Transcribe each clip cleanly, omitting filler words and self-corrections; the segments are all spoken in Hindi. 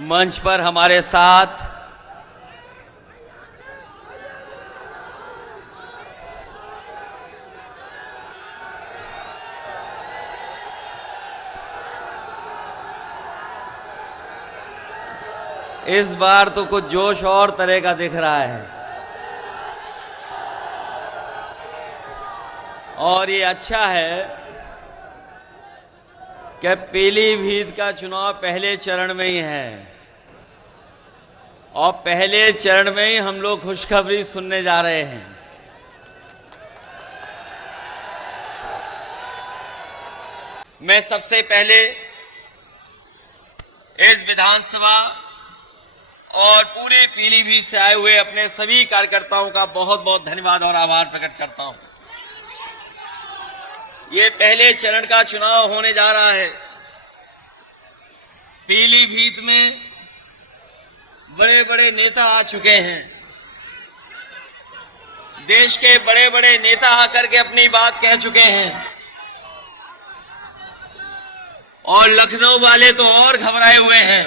मंच पर हमारे साथ इस बार तो कुछ जोश और तरह का दिख रहा है और ये अच्छा है कि पीलीभीत का चुनाव पहले चरण में ही है और पहले चरण में ही हम लोग खुशखबरी सुनने जा रहे हैं। मैं सबसे पहले इस विधानसभा और पूरे पीलीभीत से आए हुए अपने सभी कार्यकर्ताओं का बहुत बहुत धन्यवाद और आभार प्रकट करता हूं। ये पहले चरण का चुनाव होने जा रहा है। पीलीभीत में बड़े बड़े नेता आ चुके हैं। देश के बड़े बड़े नेता आकर के अपनी बात कह चुके हैं और लखनऊ वाले तो और घबराए हुए हैं।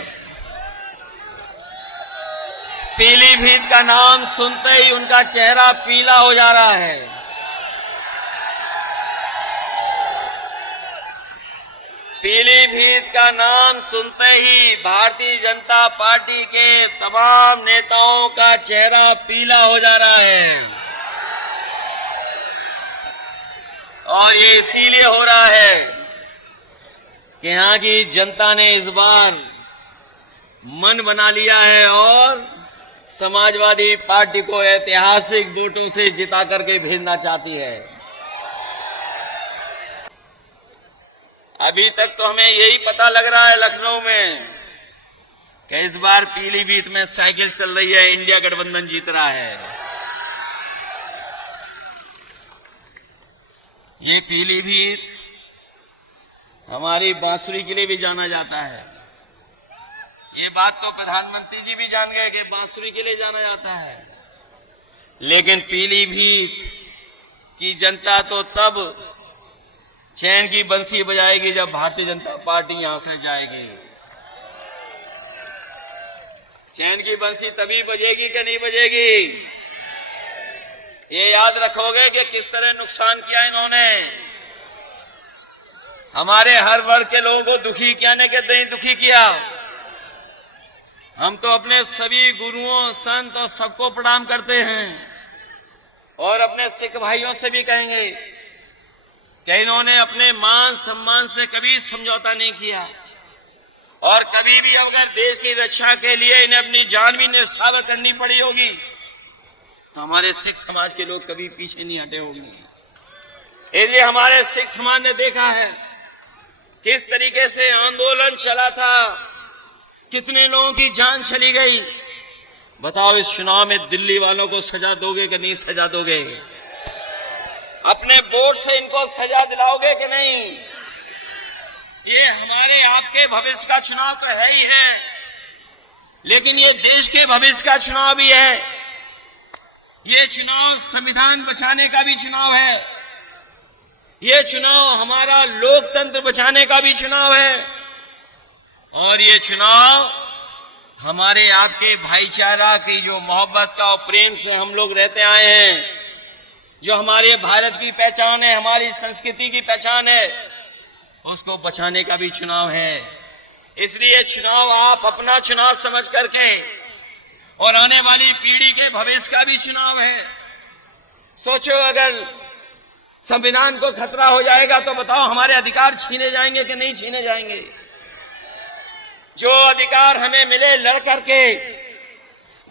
पीलीभीत का नाम सुनते ही उनका चेहरा पीला हो जा रहा है। पीलीभीत का नाम सुनते ही भारतीय जनता पार्टी के तमाम नेताओं का चेहरा पीला हो जा रहा है और ये इसीलिए हो रहा है कि यहां की जनता ने इस बार मन बना लिया है और समाजवादी पार्टी को ऐतिहासिक वोटों से जिता करके भेजना चाहती है। अभी तक तो हमें यही पता लग रहा है लखनऊ में कि इस बार पीलीभीत में साइकिल चल रही है, इंडिया गठबंधन जीत रहा है। ये पीलीभीत हमारी बांसुरी के लिए भी जाना जाता है। ये बात तो प्रधानमंत्री जी भी जान गए कि बांसुरी के लिए जाना जाता है, लेकिन पीलीभीत की जनता तो तब चैन की बंसी बजाएगी जब भारतीय जनता पार्टी यहां से जाएगी। चैन की बंसी तभी बजेगी कि नहीं बजेगी, ये याद रखोगे कि किस तरह नुकसान किया इन्होंने। हमारे हर वर्ग के लोगों को दुखी किया ने के नहीं दुखी किया। हम तो अपने सभी गुरुओं, संत और सबको प्रणाम करते हैं और अपने सिख भाइयों से भी कहेंगे कि इन्होंने अपने मान सम्मान से कभी समझौता नहीं किया और कभी भी अगर देश की रक्षा के लिए इन्हें अपनी जान भी न्यौछावर करनी पड़ी होगी तो हमारे सिख समाज के लोग कभी पीछे नहीं हटे होंगे। इसलिए हमारे सिख समाज ने देखा है किस तरीके से आंदोलन चला था, कितने लोगों की जान चली गई। बताओ इस चुनाव में दिल्ली वालों को सजा दोगे कि नहीं सजा दोगे? अपने वोट से इनको सजा दिलाओगे कि नहीं? ये हमारे आपके भविष्य का चुनाव तो है ही है, लेकिन ये देश के भविष्य का चुनाव भी है। ये चुनाव संविधान बचाने का भी चुनाव है। ये चुनाव हमारा लोकतंत्र बचाने का भी चुनाव है और ये चुनाव हमारे आपके भाईचारा की जो मोहब्बत का और प्रेम से हम लोग रहते आए हैं, जो हमारे भारत की पहचान है, हमारी संस्कृति की पहचान है, उसको बचाने का भी चुनाव है। इसलिए चुनाव आप अपना चुनाव समझ करके और आने वाली पीढ़ी के भविष्य का भी चुनाव है। सोचो अगर संविधान को खतरा हो जाएगा तो बताओ हमारे अधिकार छीने जाएंगे कि नहीं छीने जाएंगे? जो अधिकार हमें मिले लड़ करके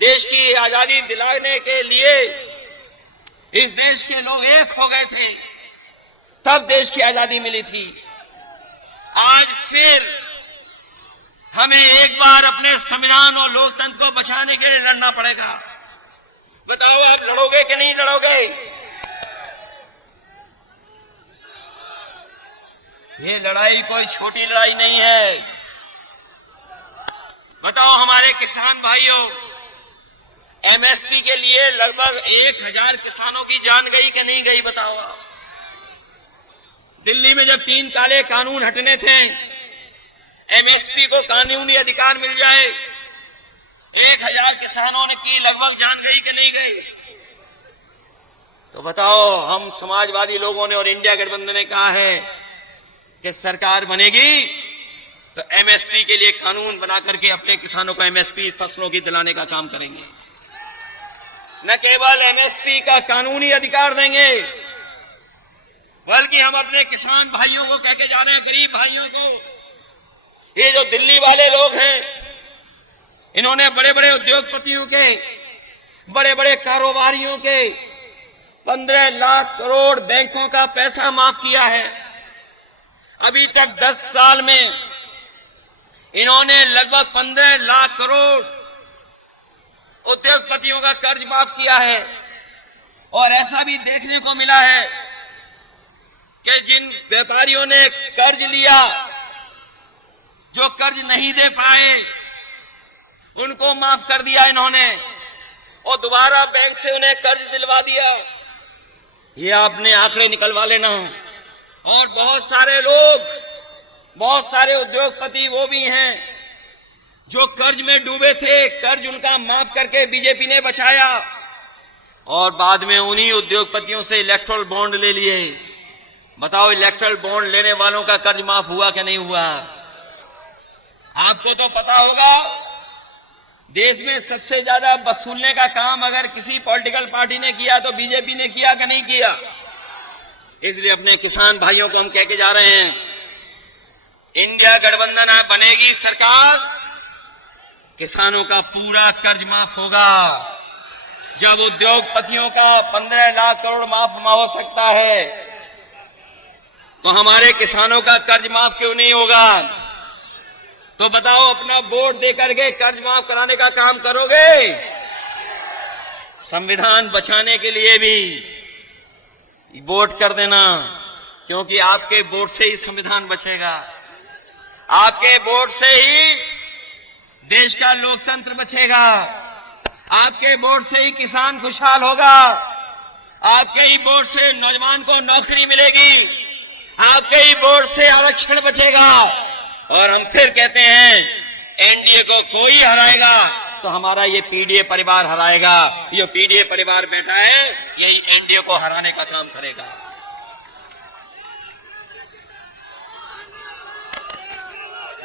देश की आजादी दिलाने के लिए इस देश के लोग एक हो गए थे, तब देश की आजादी मिली थी। आज फिर हमें एक बार अपने संविधान और लोकतंत्र को बचाने के लिए लड़ना पड़ेगा। बताओ आप लड़ोगे कि नहीं लड़ोगे? ये लड़ाई कोई छोटी लड़ाई नहीं है। बताओ हमारे किसान भाइयों, एमएसपी के लिए लगभग 1000 किसानों की जान गई कि नहीं गई? बताओ आप। दिल्ली में जब 3 काले कानून हटने थे, एमएसपी को कानूनी अधिकार मिल जाए। 1000 किसानों ने की लगभग जान गई कि नहीं गई? तो बताओ, हम समाजवादी लोगों ने और इंडिया गठबंधन ने कहा है कि सरकार बनेगी तो एमएसपी के लिए कानून बना करके अपने किसानों को एमएसपी फसलों की दिलाने का काम करेंगे। न केवल एमएसपी का कानूनी अधिकार देंगे, बल्कि हम अपने किसान भाइयों को कह के जा रहे हैं, गरीब भाइयों को, ये जो दिल्ली वाले लोग हैं, इन्होंने बड़े बड़े उद्योगपतियों के, बड़े बड़े कारोबारियों के 15 लाख करोड़ बैंकों का पैसा माफ किया है। अभी तक 10 साल में इन्होंने लगभग 15 लाख करोड़ उद्योगपतियों का कर्ज माफ किया है। और ऐसा भी देखने को मिला है कि जिन व्यापारियों ने कर्ज लिया, जो कर्ज नहीं दे पाए, उनको माफ कर दिया इन्होंने और दोबारा बैंक से उन्हें कर्ज दिलवा दिया। ये आपने आंकड़े निकलवा लेना। और बहुत सारे लोग, बहुत सारे उद्योगपति वो भी हैं जो कर्ज में डूबे थे, कर्ज उनका माफ करके बीजेपी ने बचाया और बाद में उन्हीं उद्योगपतियों से इलेक्ट्रल बॉन्ड ले लिए। बताओ, इलेक्ट्रल बॉन्ड लेने वालों का कर्ज माफ हुआ कि नहीं हुआ? आपको तो पता होगा, देश में सबसे ज्यादा वसूलने का काम अगर किसी पॉलिटिकल पार्टी ने किया तो बीजेपी ने किया कि नहीं किया? इसलिए अपने किसान भाइयों को हम कह के जा रहे हैं, इंडिया गठबंधन बनेगी सरकार, किसानों का पूरा कर्ज माफ होगा। जब उद्योगपतियों का 15 लाख करोड़ माफ हो सकता है, तो हमारे किसानों का कर्ज माफ क्यों नहीं होगा? तो बताओ, अपना वोट देकर के कर्ज माफ कराने का काम करोगे? संविधान बचाने के लिए भी वोट कर देना, क्योंकि आपके वोट से ही संविधान बचेगा। आपके वोट से ही देश का लोकतंत्र बचेगा। आपके वोट से ही किसान खुशहाल होगा। आपके ही वोट से नौजवान को नौकरी मिलेगी। आपके ही वोट से आरक्षण बचेगा। और हम फिर कहते हैं, एनडीए को कोई हराएगा तो हमारा ये पीडीए परिवार हराएगा। ये पीडीए परिवार बैठा है, यही एनडीए को हराने का काम करेगा।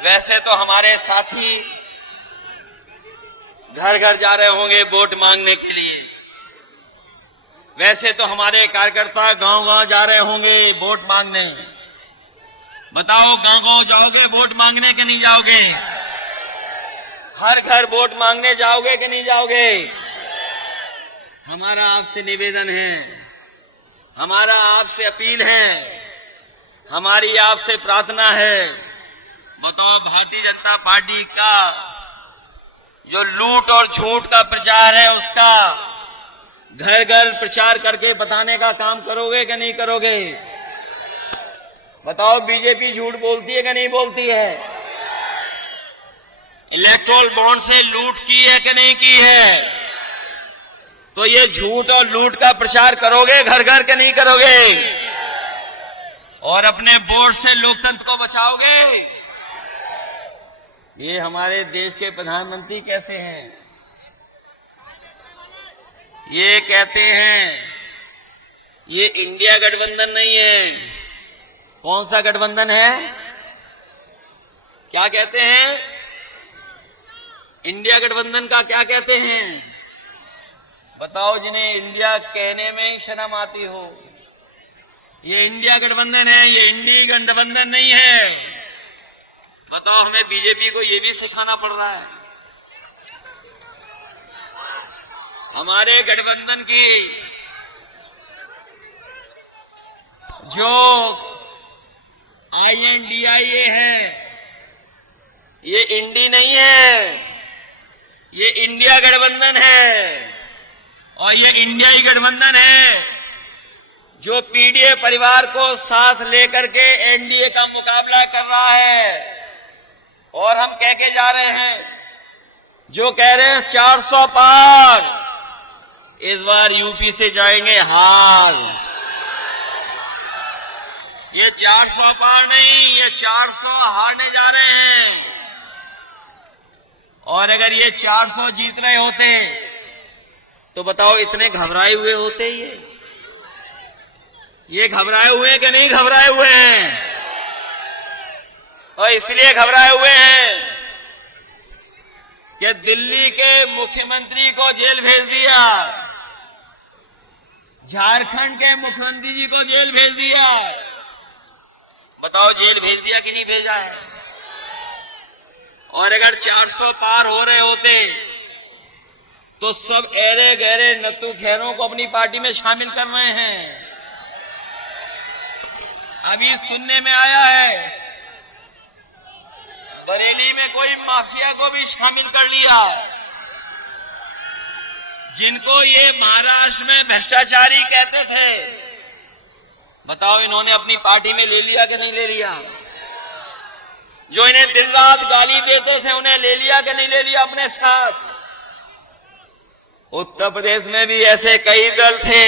वैसे तो हमारे साथी घर घर जा रहे होंगे वोट मांगने के लिए। वैसे तो हमारे कार्यकर्ता गांव गांव जा रहे होंगे वोट मांगने। बताओ, गांव गांव जाओगे वोट मांगने कि नहीं जाओगे? हर घर वोट मांगने जाओगे कि नहीं जाओगे? हमारा आपसे निवेदन है, हमारा आपसे अपील है, हमारी आपसे प्रार्थना है। बताओ, भारतीय जनता पार्टी का जो लूट और झूठ का प्रचार है, उसका घर घर प्रचार करके बताने का काम करोगे कि नहीं करोगे? बताओ, बीजेपी झूठ बोलती है कि नहीं बोलती है? इलेक्ट्रल बॉन्ड से लूट की है कि नहीं की है? तो ये झूठ और लूट का प्रचार करोगे घर घर के नहीं करोगे? और अपने वोट से लोकतंत्र को बचाओगे? ये हमारे देश के प्रधानमंत्री कैसे हैं? ये कहते हैं ये इंडिया गठबंधन नहीं है। कौन सा गठबंधन है? क्या कहते हैं? इंडिया गठबंधन का क्या कहते हैं? बताओ, जिन्हें इंडिया कहने में ही शर्म आती हो। ये इंडिया गठबंधन है, ये इंडिया गठबंधन नहीं है। बताओ, हमें बीजेपी को ये भी सिखाना पड़ रहा है। हमारे गठबंधन की जो INDIA है, ये इंडी नहीं है, ये इंडिया गठबंधन है। और ये इंडियाई गठबंधन है जो पीडीए परिवार को साथ लेकर के एनडीए का मुकाबला कर रहा है। और हम कह के जा रहे हैं, जो कह रहे हैं 400 पार, इस बार यूपी से जाएंगे हार। ये 400 पार नहीं, ये 400 हारने जा रहे हैं। और अगर ये 400 जीत रहे होते तो बताओ इतने घबराए हुए होते ये घबराए हुए हैं कि नहीं घबराए हुए हैं? और इसलिए घबराए हुए हैं कि दिल्ली के मुख्यमंत्री को जेल भेज दिया, झारखंड के मुख्यमंत्री जी को जेल भेज दिया। बताओ जेल भेज दिया कि नहीं भेजा है? और अगर 400 पार हो रहे होते तो सब ऐरे गहरे नत्थू खैरों को अपनी पार्टी में शामिल कर रहे हैं। अभी सुनने में आया है बरेली में कोई माफिया को भी शामिल कर लिया, जिनको ये महाराष्ट्र में भ्रष्टाचारी कहते थे। बताओ इन्होंने अपनी पार्टी में ले लिया कि नहीं ले लिया? जो इन्हें दिन रात गाली देते थे उन्हें ले लिया कि नहीं ले लिया अपने साथ? उत्तर प्रदेश में भी ऐसे कई दल थे,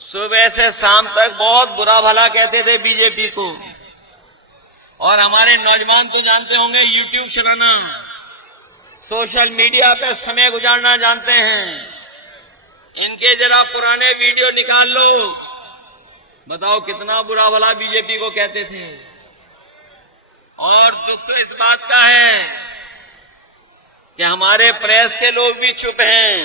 सुबह से शाम तक बहुत बुरा भला कहते थे बीजेपी को। और हमारे नौजवान तो जानते होंगे यूट्यूब चलाना, सोशल मीडिया पे समय गुजारना जानते हैं। इनके जरा पुराने वीडियो निकाल लो, बताओ कितना बुरा भला बीजेपी को कहते थे। और दुख तो इस बात का है कि हमारे प्रेस के लोग भी चुप हैं,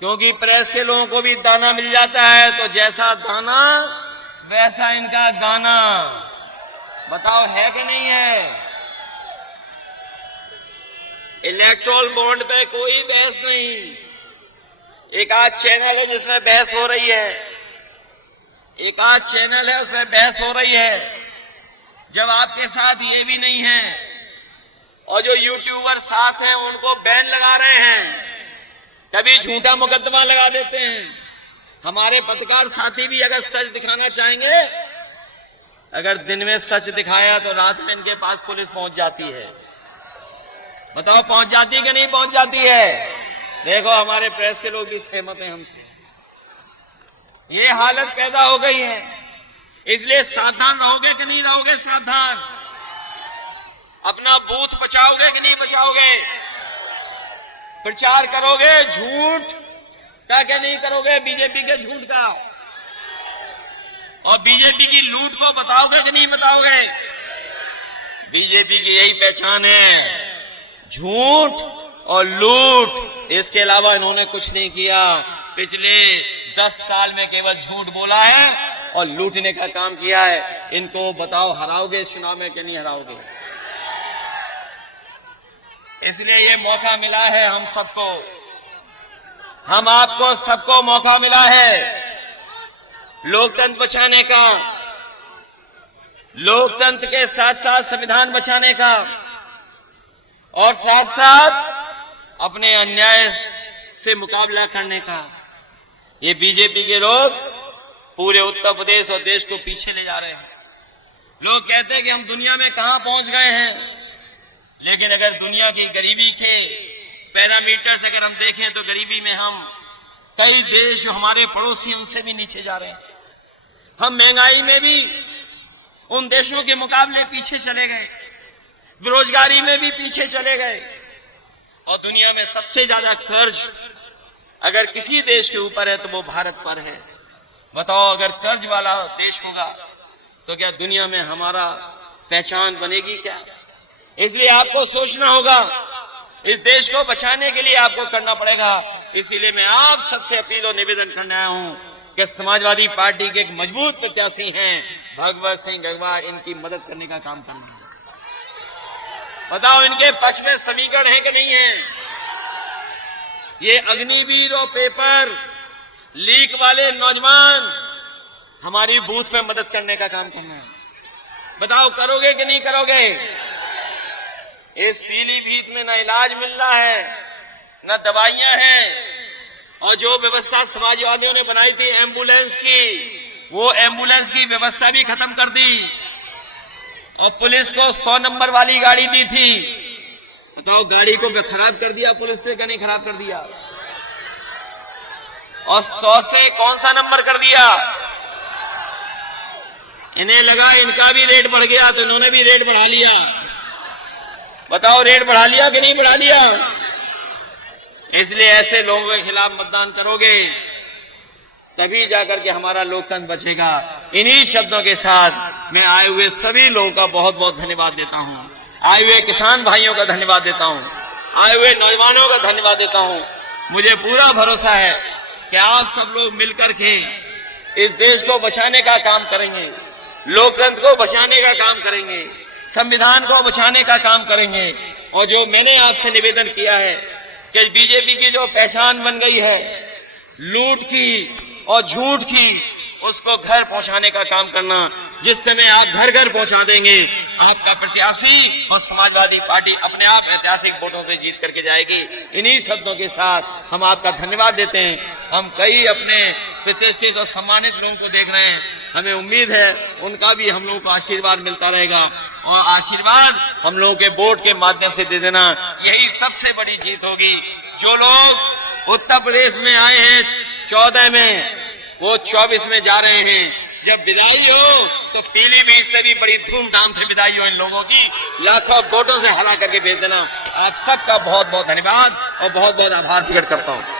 क्योंकि प्रेस के लोगों को भी दाना मिल जाता है, तो जैसा दाना वैसा इनका गाना। बताओ है कि नहीं है? इलेक्ट्रोल बॉन्ड पे कोई बहस नहीं। एक आध चैनल है जिसमें बहस हो रही है, एक आध चैनल है उसमें बहस हो रही है। जब आपके साथ ये भी नहीं है और जो यूट्यूबर साथ हैं उनको बैन लगा रहे हैं, कभी झूठा मुकदमा लगा देते हैं। हमारे पत्रकार साथी भी अगर सच दिखाना चाहेंगे, अगर दिन में सच दिखाया तो रात में इनके पास पुलिस पहुंच जाती है। बताओ पहुंच जाती है कि नहीं पहुंच जाती है? देखो हमारे प्रेस के लोग भी सहमत हैं हमसे। ये हालत पैदा हो गई है, इसलिए सावधान रहोगे कि नहीं रहोगे? सावधान। अपना बूथ बचाओगे कि नहीं बचाओगे? प्रचार करोगे झूठ का क्या नहीं करोगे? बीजेपी के झूठ का और बीजेपी की लूट को बताओगे कि नहीं बताओगे? बीजेपी की यही पहचान है, झूठ और लूट। इसके अलावा इन्होंने कुछ नहीं किया। पिछले 10 साल में केवल झूठ बोला है और लूटने का काम किया है। इनको बताओ हराओगे चुनाव में कि नहीं हराओगे? इसलिए ये मौका मिला है हम सबको, हम आपको सबको मौका मिला है लोकतंत्र बचाने का, लोकतंत्र के साथ साथ संविधान बचाने का, और साथ साथ अपने अन्याय से मुकाबला करने का। ये बीजेपी के लोग पूरे उत्तर प्रदेश और देश को पीछे ले जा रहे हैं। लोग कहते हैं कि हम दुनिया में कहां पहुंच गए हैं, लेकिन अगर दुनिया की गरीबी के पैरामीटर्स अगर हम देखें तो गरीबी में हम कई देश जो हमारे पड़ोसी उनसे भी नीचे जा रहे हैं। हम महंगाई में भी उन देशों के मुकाबले पीछे चले गए, बेरोजगारी में भी पीछे चले गए, और दुनिया में सबसे ज्यादा कर्ज अगर किसी देश के ऊपर है तो वो भारत पर है। बताओ अगर कर्ज वाला देश होगा तो क्या दुनिया में हमारा पहचान बनेगी क्या? इसलिए आपको सोचना होगा, इस देश को बचाने के लिए आपको करना पड़ेगा। इसीलिए मैं आप सबसे अपील और निवेदन करने आया हूं कि समाजवादी पार्टी के एक मजबूत प्रत्याशी हैं भगवत सिंह गंगवार, इनकी मदद करने का काम करना है। बताओ इनके पक्ष में समीकरण है कि नहीं है? ये अग्निवीर और पेपर लीक वाले नौजवान हमारी बूथ में मदद करने का काम करना है। बताओ करोगे कि नहीं करोगे? इस पीलीभीत में न इलाज मिल रहा है, न दवाइयां हैं, और जो व्यवस्था समाजवादियों ने बनाई थी एम्बुलेंस की, वो एम्बुलेंस की व्यवस्था भी खत्म कर दी, और पुलिस को 100 नंबर वाली गाड़ी दी थी। बताओ गाड़ी को खराब कर दिया पुलिस ने, क्या नहीं खराब कर दिया? और 100 से कौन सा नंबर कर दिया? इन्हें लगा इनका भी रेट बढ़ गया तो इन्होंने भी रेट बढ़ा लिया। बताओ रेट बढ़ा लिया कि नहीं बढ़ा लिया? इसलिए ऐसे लोगों के खिलाफ मतदान करोगे तभी जाकर के हमारा लोकतंत्र बचेगा। इन्हीं शब्दों के साथ मैं आए हुए सभी लोगों का बहुत बहुत धन्यवाद देता हूं। आए हुए किसान भाइयों का धन्यवाद देता हूं, आए हुए नौजवानों का धन्यवाद देता हूं। मुझे पूरा भरोसा है कि आप सब लोग मिलकर के इस देश को बचाने का काम करेंगे, लोकतंत्र को बचाने का काम करेंगे, संविधान को बचाने का काम करेंगे। और जो मैंने आपसे निवेदन किया है कि बीजेपी की जो पहचान बन गई है लूट की और झूठ की, उसको घर पहुंचाने का काम करना। जिस समय आप घर घर पहुंचा देंगे, आपका प्रत्याशी और समाजवादी पार्टी अपने आप ऐतिहासिक वोटों से जीत करके जाएगी। इन्हीं शब्दों के साथ हम आपका धन्यवाद देते हैं। हम कई अपने प्रतिष्ठित और सम्मानित लोगों को देख रहे हैं, हमें उम्मीद है उनका भी हम लोगों को आशीर्वाद मिलता रहेगा और आशीर्वाद हम लोगों के वोट के माध्यम से दे देना, यही सबसे बड़ी जीत होगी। जो लोग उत्तर प्रदेश में आए हैं 14 में, वो 24 में जा रहे हैं। जब विदाई हो तो पीलीभीत से भी बड़ी धूमधाम से विदाई हो इन लोगों की, लाखों वोटों से हरा करके भेज देना। आप सबका बहुत बहुत धन्यवाद और बहुत बहुत आभार प्रकट करता हूं।